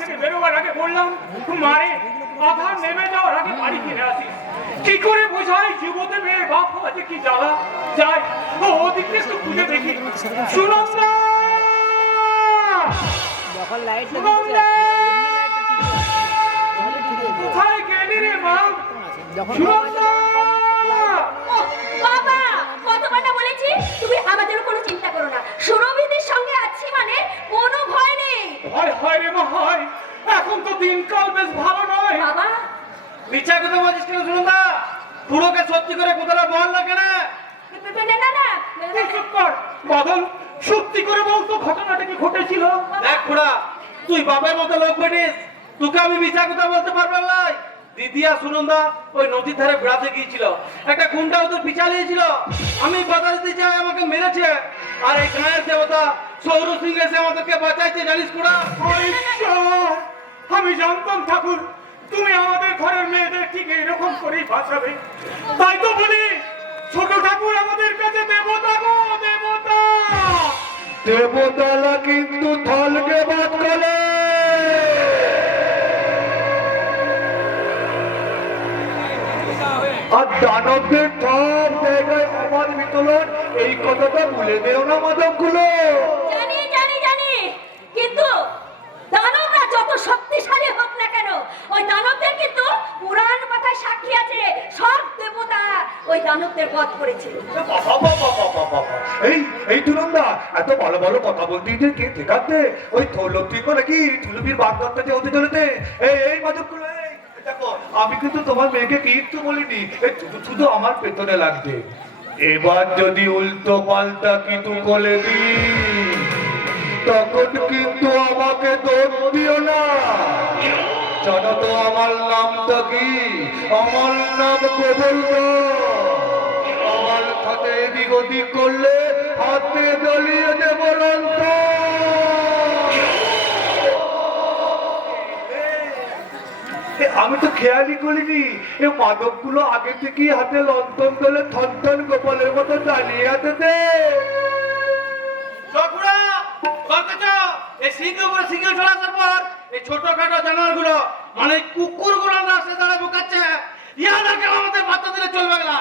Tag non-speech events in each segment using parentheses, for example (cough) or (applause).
থেকে বেরোবার আগে বললাম মারে আধার নেমে যাওয়ার আগে বাড়ি ফিরে আসিস। কি করে বোঝাই যুবতে মেয়ে বাপ হওয়া যে কি জ্বালা? যাই ও ওদিকে একটু খুঁজে দেখি। সুগন্ধা! কোথায় গেলি রে মা? বাবা বলেছি? তুমি আমাদের কোনো চিন্তা করো না। সুরভিদের সঙ্গে আছি মানে কোনো ভয় নেই। ভয় হয় রে মা হয় এখন তো দিনকাল বেশ ভালো নয়। বাবা। মিথ্যা কথা বলছিস কেন শুনুন না পুরোকে সত্যি করে কোথাও বল না কেন? বাদল সত্যি করে বলতো ঘটনাটা কি ঘটেছিল? দেখ খুড়া তুই বাবার মতো লোক পেটিস তোকে আমি মিথ্যা কথা বলতে পারব না। দিদি আর সুনন্দা ওই নদীর ধারে বেড়াতে গিয়েছিল। একটা গুন্ডা ওদের পিছা নিয়েছিল। আমি বাধা দিতে চাই আমাকে মেরেছে। আর এই গায়ের দেবতা সৌর সিং এসে আমাদেরকে বাঁচাইছে জানিস ঈশ্বর! আমি জানতাম ঠাকুর, তুমি আমাদের ঘরের মেয়েদের ঠিক এরকম করেই বাঁচাবে। তাই তো বলি, ছোট ঠাকুর আমাদের কাছে দেবতা গো, দেবতা! দেবতালা কিন্তু থলকে বাদ করে। আর দানবদের সব জায়গায় সমান বিতরণ এই কথাটা ভুলে দেও না মাদকগুলো জানি জানি জানি কিন্তু দানবরা যত শক্তিশালী হোক না কেন ওই দানবদের কিন্তু পুরাণ কথায় সাক্ষী আছে, সব দেবতা ওই দানবদের বধ করেছিল এই এই তুলন্দা এত ভালো ভালো কথা বলতে কে ঠেকাতে? ওই নাকি বাগদত্তা যে চলেছে এই দেখো, আমি কিন্তু তোমার মেয়েকে কিচ্ছু বলিনি। শুধু শুধু আমার পেছনে লাগছে এবার যদি উল্টো পাল্টা কিছু বলে দি তখন কিন্তু আমাকে দোষ দিও না। কি? নাম আমার সাথে এদিক ওদিক করলে হাতে দলিয়ে দেব আমি তো খেয়ালই করিনি এ মাদকগুলো আগে থেকেই হাতে লন্ঠন দলে থন গোপালের মতো জ্বালিয়ে হাতে দে। এই সিংহ সিংহ পর এই ছোটখাটো জানোয়ারগুলো মানে কুকুরগুলো রাস্তায় দাঁড়ায় বোকাচ্ছে ইয়াদেরকে আমাদের বাচ্চা দিলে চলবে না।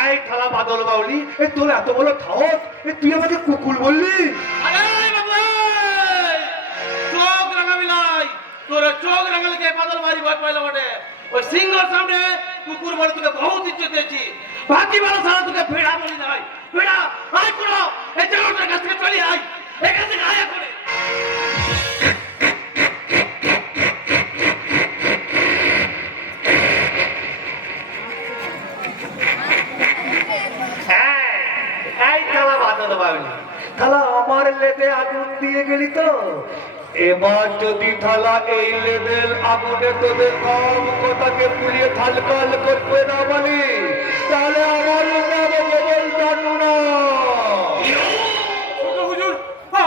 এই, থালা বাদল বাউলি এ তোর এত বড় সাহস এ তুই আমাকে কুকুর বললি? আরে চোখ রাঙাবি নাই। তোর চোখ রাঙালে কে বাদল মারি ভয় পাইলো বটে? ওই সিংহর সামনে কুকুর বলে তোকে বহুত ইজ্জত দিয়েছি। বাকি বলো সারা তোকে ফেড়া বলি নাই। ফেড়া আয় করো এই জানোয়ারটার কাছ থেকে চলি আয়। এখান থেকে আয় করে বাউলি আমার লেদে আগুন দিয়ে গেলি তো? এবার যদি থালা এই লেদের আগুনে তোদের কম কথাকে পুড়িয়ে থালকাল করবে না বলি তাহলে আমার নাম গোবল জানু না। ছোট হুজুর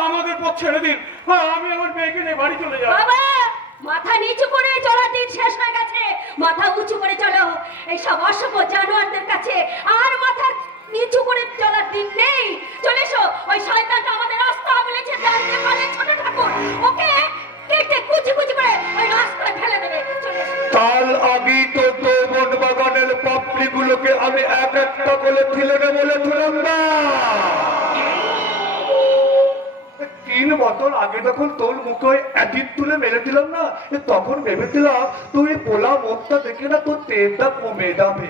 আমাদের পথ ছেড়ে দিন। হ্যাঁ, আমি আমার মেয়েকে নিয়ে বাড়ি চলে যাব। বাবা মাথা নিচু করে চলার দিন শেষ হয়ে গেছে। মাথা উঁচু করে চলো। এই সব অসভ্য বলেছিলাম না তিন বছর আগে যখন তোর মুখে অ্যাটিট তুলে মেরে দিলাম না তখন ভেবেছিলাম তুই পোলা মুখটা দেখে না তোর তেলটা কমে যাবে।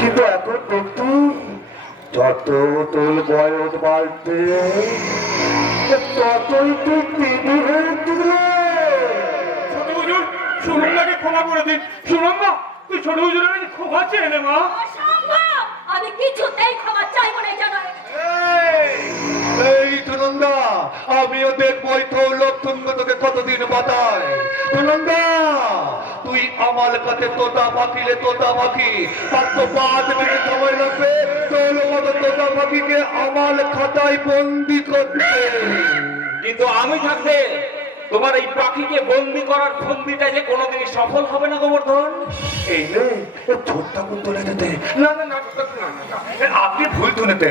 কিন্তু এখন কিন্তু যত তোর বয়স বাড়ছে ততই তুই তিমি হয়ে হুজুর সুনন্দাকে ক্ষমা করে দিন। সুনন্দা তুই ছোট হুজুরের ক্ষমা চেয়ে নে, মা। আমি কিছুতেই ক্ষমা চাইব না জানো এই, এই আমিও দেখব ওই থৌলক্ষঙ্গ তোকে কতদিন বাতায় সুনন্দা তুই আমার কাছে তোতা পাখিলে তোতা পাখি। তার তো পাঁচ মিনিট সময় লাগবে। তোর মতো তোতা পাখিকে আমার খাতায় বন্দি করতে। কিন্তু আমি থাকতে তোমার এই পাখিকে বন্দি করার ফন্দিটা যে কোনোদিনই সফল হবে না গোবর্ধন? এই রে ছোট্টা কোন তুলে দিতে? না না না না না না এ, আপনি ভুল তুলেতে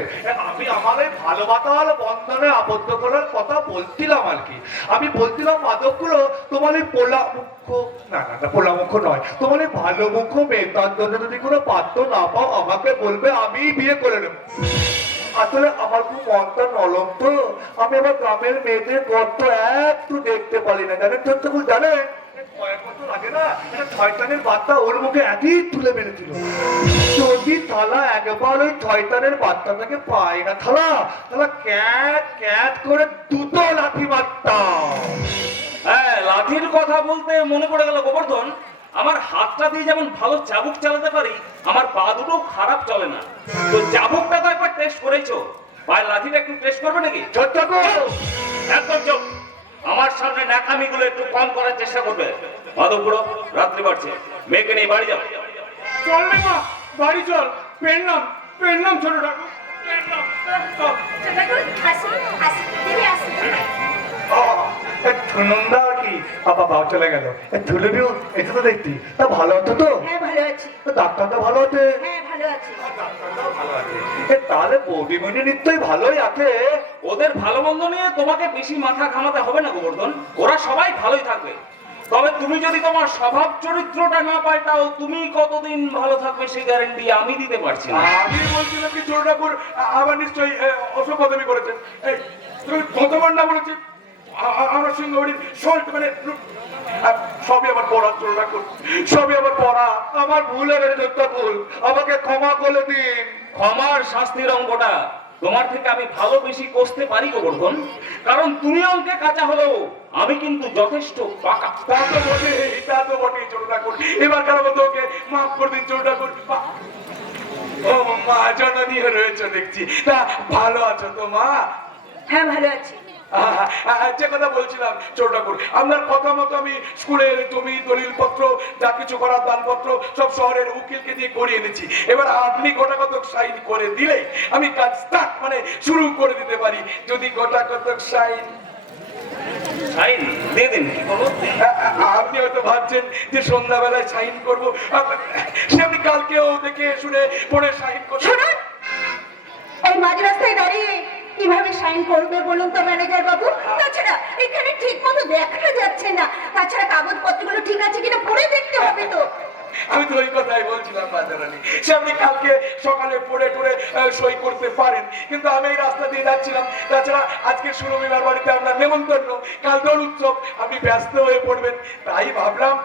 আমি আমার এই ভালোবাসা হলো বন্ধনে আবদ্ধ করার কথা বলছিলাম আর কি। আমি বলছিলাম মাদকগুলো তোমার এই পোলা মুখ্য না না না পোলা মুখ্য নয়। তোমার এই ভালো মুখ্য মেয়ে তার জন্য যদি কোনো পাত্র না পাও আমাকে বলবে আমি বিয়ে করে নেব। আসলে আমার খুব মনটা নরম তো। আমি আমার গ্রামের মেয়েদের গর্ত একটু দেখতে পারি না। জানেন ছোট্টকুল জানেন? কয়েক বছর আগে না, একটা শয়তানের বাচ্চা ওর মুখে একই তুলে একবার ওই বাচ্চাটাকে না, থালা থালা ক্যাট ক্যাট করে দুটো লাঠি হ্যাঁ লাঠির কথা বলতে মনে পড়ে গেল গোবর্ধন। আমার হাতটা দিয়ে যেমন ভালো চাবুক চালাতে পারি আমার পা দুটো খারাপ চলে না। তো চাবুকটা তো একবার টেস্ট করেছ পায়ের লাঠিটা একটু টেস্ট করবে নাকি? একদম চুপ। আমার সামনে ন্যাকামি গুলো একটু কম করার চেষ্টা করবে। মাধবপুরো রাত্রি বাড়ছে। মেয়েকে নিয়ে বাড়ি যাও। চল রে মা বাড়ি চল। পেন নাম পেন নাম ছোট ঠাকুর। পেন নাম চল আসি আসি দেবে আসি ধুনন্দা আর কি? বাবা বাবা চলে গেল। ধুলবিও এটা তো দেখতি তা ভালো হতো তো? হ্যাঁ ভালো আছি। ডাক্তারটা ভালো হতে হ্যাঁ ভালো আছি। তাহলে বৌদিমণি নিশ্চয়ই ভালোই আছে। ওদের ভালো মন্দ নিয়ে তোমাকে বেশি মাথা ঘামাতে হবে না গোবর্ধন। ওরা সবাই ভালোই থাকবে। তবে তুমি যদি তোমার স্বভাব চরিত্রটা না পাল্টাও তুমি কতদিন ভালো থাকবে সেই গ্যারেন্টি আমি দিতে পারছি না। আমি বলছিলাম কি আবার নিশ্চয়ই অসভ্যতামি করেছেন তুমি না আমার সঙ্গে ওই শর্ট মানে সবই আমার পড়া সবই আমার পড়া। আমার ভুল হয়ে গেছে ভুল। আমাকে ক্ষমা করে দিন। ক্ষমার শাস্তির অঙ্কটা তোমার থেকে আমি ভালো বেশি কষতে পারি গোবর্ধন কারণ তুমি অঙ্কে কাঁচা হলেও আমি কিন্তু যথেষ্ট পাকা। তা তো বটে তা তো বটে ছোট ঠাকুর এবার কারও মতো ওকে? মাফ করে দিন ছোট ঠাকুর ও মা জননী রয়েছে দেখছি। তা ভালো আছো তো মা? হ্যাঁ ভালো আছি। যে কথা বলছিলাম ছোট ঠাকুর আপনার কথা মতো আমি স্কুলের জমি দলিল পত্র যা কিছু করার দানপত্র সব শহরের উকিলকে দিয়ে করিয়ে এনেছি। এবার আপনি গোটা কতক সাইন করে দিলে আমি কাজ স্টার্ট মানে শুরু করে দিতে পারি। যদি গোটা কতক সাইন সাইন? দিয়ে দিন। কি করব আপনি হয়তো ভাবছেন যে সন্ধ্যাবেলায় সাইন করব। সে আপনি কালকেও দেখে শুনে পড়ে সাইন করবেন শুনুন! এই মাঝ রাস্তায় দাঁড়িয়ে কীভাবে সাইন করবে বলুন তো ম্যানেজার বাবু? তাছাড়া এখানে ঠিক মতো দেখা যাচ্ছে না। তাছাড়া কাগজপত্রগুলো ঠিক আছে কিনা পড়ে দেখতে হবে তো। আমি তো ওই কথাই বলছিলাম বাজারানি সে আপনি কালকে সকালে পড়ে আহ, সই করতে পারেন। কিন্তু আমি এই রাস্তা দিয়ে যাচ্ছিলাম। তাছাড়া আজকে সুরমিমার বাড়িতে আমরা নেমন্তন্ন। কাল দোল উৎসব আপনি ব্যস্ত হয়ে পড়বেন। তাই ভাবলাম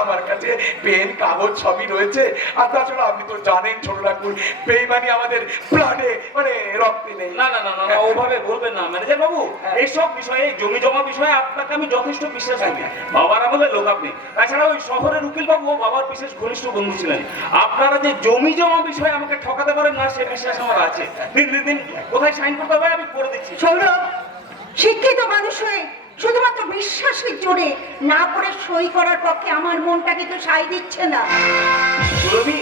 আমার কাছে পেন কাগজ সবই রয়েছে। আর তাছাড়া আপনি তো জানেন ছোট ঠাকুর বেইমানি আমাদের প্লানে মানে রক্তে নেই। না না না না ওভাবে বলবেন না ম্যানেজার বাবু এইসব বিষয়ে জমি জমা বিষয়ে আপনাকে আমি যথেষ্ট বিশ্বাস করি। বাবার আমলে লোক আপনি। তাছাড়া ওই শহরের উকিল বাবু বাবার বিশেষ ঘনিষ্ঠ বন্ধু ছিলেন। আপনারা যে জমি জমা বিষয়ে আমাকে ঠকাতে পারেন না সে বিশ্বাস আমার আছে। দিন দিন দিন কোথায় সাইন করতে হবে আমি করে দিচ্ছি। শিক্ষিত মানুষ হয়ে শুধুমাত্র বিশ্বাসের জোরে না করে সই করার পক্ষে আমার মনটাকে তো সাই দিচ্ছে না। সুরভি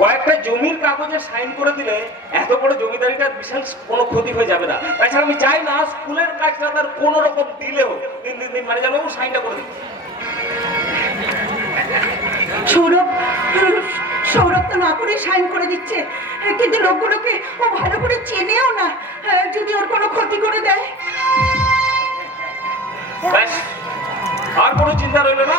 কয়েকটা জমির কাগজে সাইন করে দিলে এত বড় জমিদারিটার বিশাল কোনো ক্ষতি হয়ে যাবে না। তাছাড়া আমি চাই না স্কুলের কাজটা তার কোনো রকম দিলে হোক। দিন দিন ম্যানেজার বাবু সাইনটা করে দিন সৌরভ সৌরভ তো না করে সাইন করে দিচ্ছে কিন্তু লোকগুলোকে ও ভালো করে চেনেও না যদি ওর কোনো ক্ষতি করে দেয়। ব্যাস আর কোনো চিন্তা রইল না।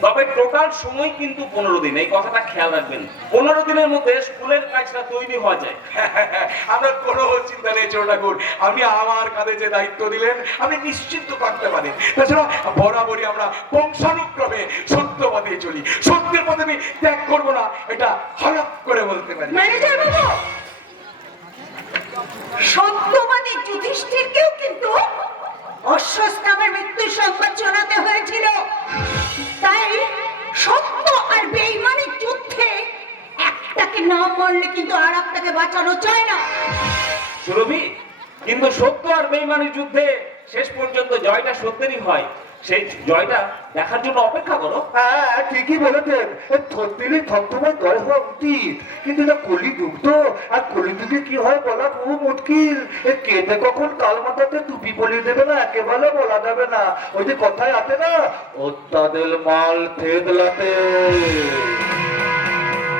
তবে টোটাল সময় কিন্তু পনেরো দিন এই কথাটা খেয়াল রাখবেন। পনেরো দিনের মধ্যে স্কুলের কাজটা তৈরি হওয়া যায়। (laughs) আমরা কোনো চিন্তা নেই ছোট ঠাকুর। আপনি আমার কাঁধে যে দায়িত্ব দিলেন আপনি নিশ্চিন্ত করতে পারেন। তাছাড়া বরাবরই আমরা বংশানুক্রমে সত্যপথে চলি। সত্যের পথে আমি ত্যাগ করব না এটা হলপ করে বলতে পারি। ম্যানেজার বাবু! বেইমানির যুদ্ধে শেষ পর্যন্ত জয়টা সত্যেরই হয়। সেই জয়টা দেখার জন্য অপেক্ষা করো। হ্যাঁ ঠিকই বলেছেন। জয় হওয়া উচিত। কিন্তু এটা তো আর কলিযুগে কি হয় বলা খুব মুশকিল। কেটে কখন কাল মাথাতে টুপি বলিয়ে দেবে না একেবারে বলা যাবে না। ওই যে কথায় আছে না ওত্তাদের মাল থেদলাতে।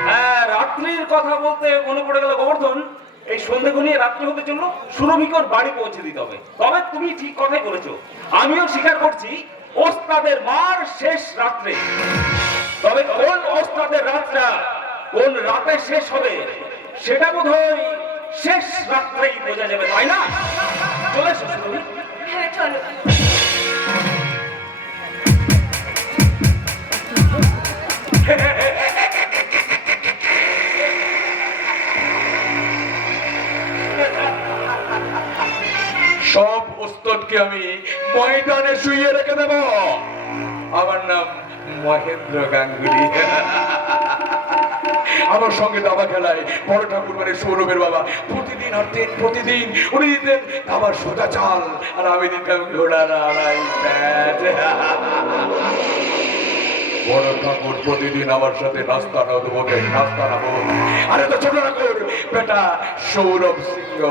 হ্যাঁ রাত্রির কথা বলতে মনে পড়ে গেল গোবর্ধন। এই সন্ধে রাত্রি হতে জন্য সুরভিকর বাড়ি পৌঁছে দিতে হবে। তবে তুমি ঠিক কথাই বলেছ আমিও স্বীকার করছি ওস্তাদের মার শেষ রাত্রে। তবে কোন ওস্তাদের রাতটা কোন রাতে শেষ হবে সেটা বোধ হয় শেষ রাত্রেই বোঝা যাবে তাই না? চলে এসো হ্যাঁ চলো। সব ওস্তাদকে আমি ময়দানে শুইয়ে রেখে দেব। আমার নাম মহেন্দ্র গাঙ্গুলি। আমার সঙ্গে দাবা খেলায় বড় ঠাকুর মানে সৌরভের বাবা প্রতিদিন হাঁটতেন, প্রতিদিন। উনি দিতেন দাবার সোজা চাল, আর আমি দিতাম ঘোড়ার প্যাট। বড় ঠাকুর প্রতিদিন আমার সাথে নাস্তা না নাবো আরে তো ছোট ঠাকুর, বেটা সৌরভ সিংহ।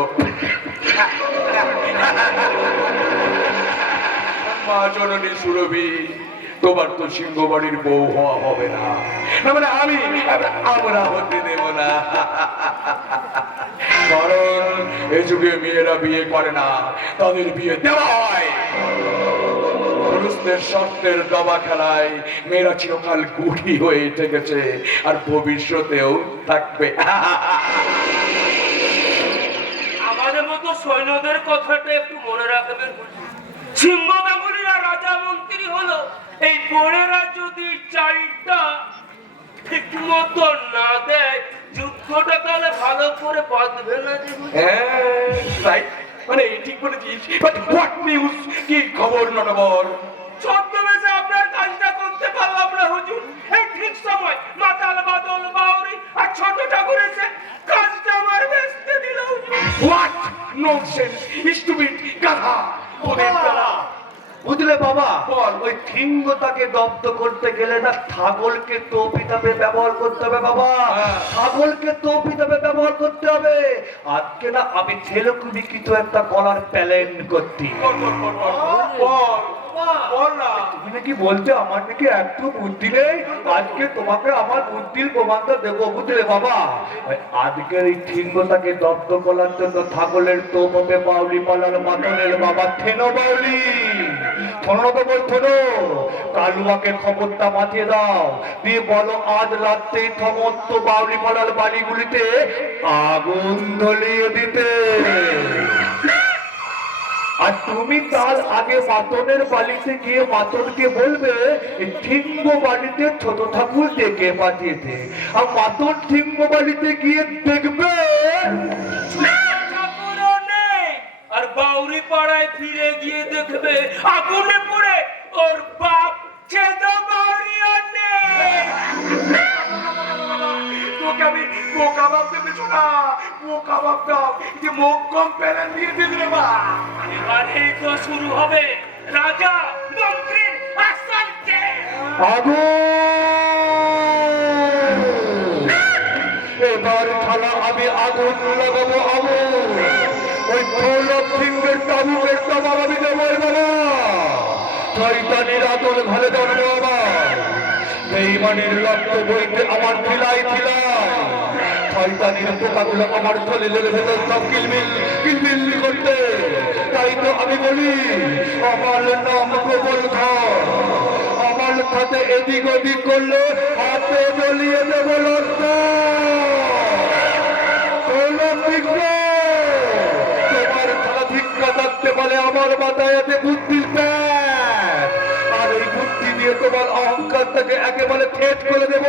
জননী সুরভি, তোমার তো সিংহ বাড়ির বউ হওয়া হবে না। মানে আমি, আমরা হতে দেব না। কারণ এ যুগে মেয়েরা বিয়ে করে না, তাদের বিয়ে দেওয়া হয়। পুরুষদের শর্তের দাবা খেলায় মেয়েরা চিরকাল গুটি হয়ে থেকেছে, আর ভবিষ্যতেও থাকবে। সৈন্যদের কথাটা একটু মনে রাখবেন সিংহ গাঙ্গুলিরা রাজা মন্ত্রী হলো এই বোনেরা যদি চালটা ঠিক মতো না দেয় যুদ্ধটা তাহলে ভালো করে বাঁধবে না হ্যাঁ, মানে ঠিক বলেছিস। হোয়াট নিউজ কি খবর নটবর? ছদ্মবেশে আপনার কাজটা করতে পারলাম না হুজুর। এই ঠিক সময় মাতাল বাদল বাউরি আর ছোট ঠাকুর এসে কাজটা আমার বেসতে দিল হুজুর। হোয়াট ননসেন্স স্টুপিড গাধা ওদের দ্বারা। বুঝলে বাবা। ওই দগ্ধ করতে গেলে না ছাগলকে তোপ হিসাবে ব্যবহার করতে হবে বাবা। হ্যাঁ। ছাগলকে তোপ হিসাবে ব্যবহার করতে হবে। আজকে না আমি ছেলেকুবি কিছু একটা কলার প্যালেন্ট করছি। তুমি নাকি হবে বাউলি পালার মাতনের বাবা। থেনো বাউলি। কালুয়াকে খবরটা পাঠিয়ে দাও। দিয়ে বলো, আজ রাত্রেই সমস্ত বাউলি পালার বাড়িগুলিতে আগুন ধরিয়ে দিতে। আর তুমি তার আগে মাতনের বাড়িতে গিয়ে মাতনকে বলবে ঠিঙ্গ বাড়িতে ছোট ঠাকুর ডেকে পাঠিয়েছে। আর মাতন ঠিঙ্গ বাড়িতে গিয়ে দেখবে, আর বাউরি পাড়ায় ফিরে গিয়ে দেখবে, আগুনে পড়ে, ওর বাপ ছেদো বাউরিও নেই তোকে আমি বোকা ভাবতে পেছো না? বোকা ভাবতাম যে মুখ কম প্যালেন দিয়ে দিলে বা। এবারেই তো শুরু হবে। রাজা মন্ত্রীর আসল আগুন! এবার থালা আমি আগুন লাগাবো আগুন! ওই ভৈরব সিংহের তাবুকের জবাব আমি দেবো বাবা শয়তানির আতর ঘরে ধরবো আবার। বেইমানির রক্ত বইতে আমার শয়তানির পোকাগুলো আমার ভেতর সব কিলমিল কিলমিল করতে। তাই তো আমি বলি, আমার নাম গোবর ধর আমার সাথে এদিক ওদিক করলে হাতে জ্বলিয়ে দেব লক্ষ তোমার খেলা ভিক্ষা থাকতে পারে আমার মাথায় আছে বুদ্ধির তোমার অহংকারটাকে একেবারে ফেট করে দেব।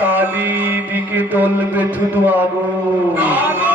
কালি দিকে দলবে শুধু আগুন।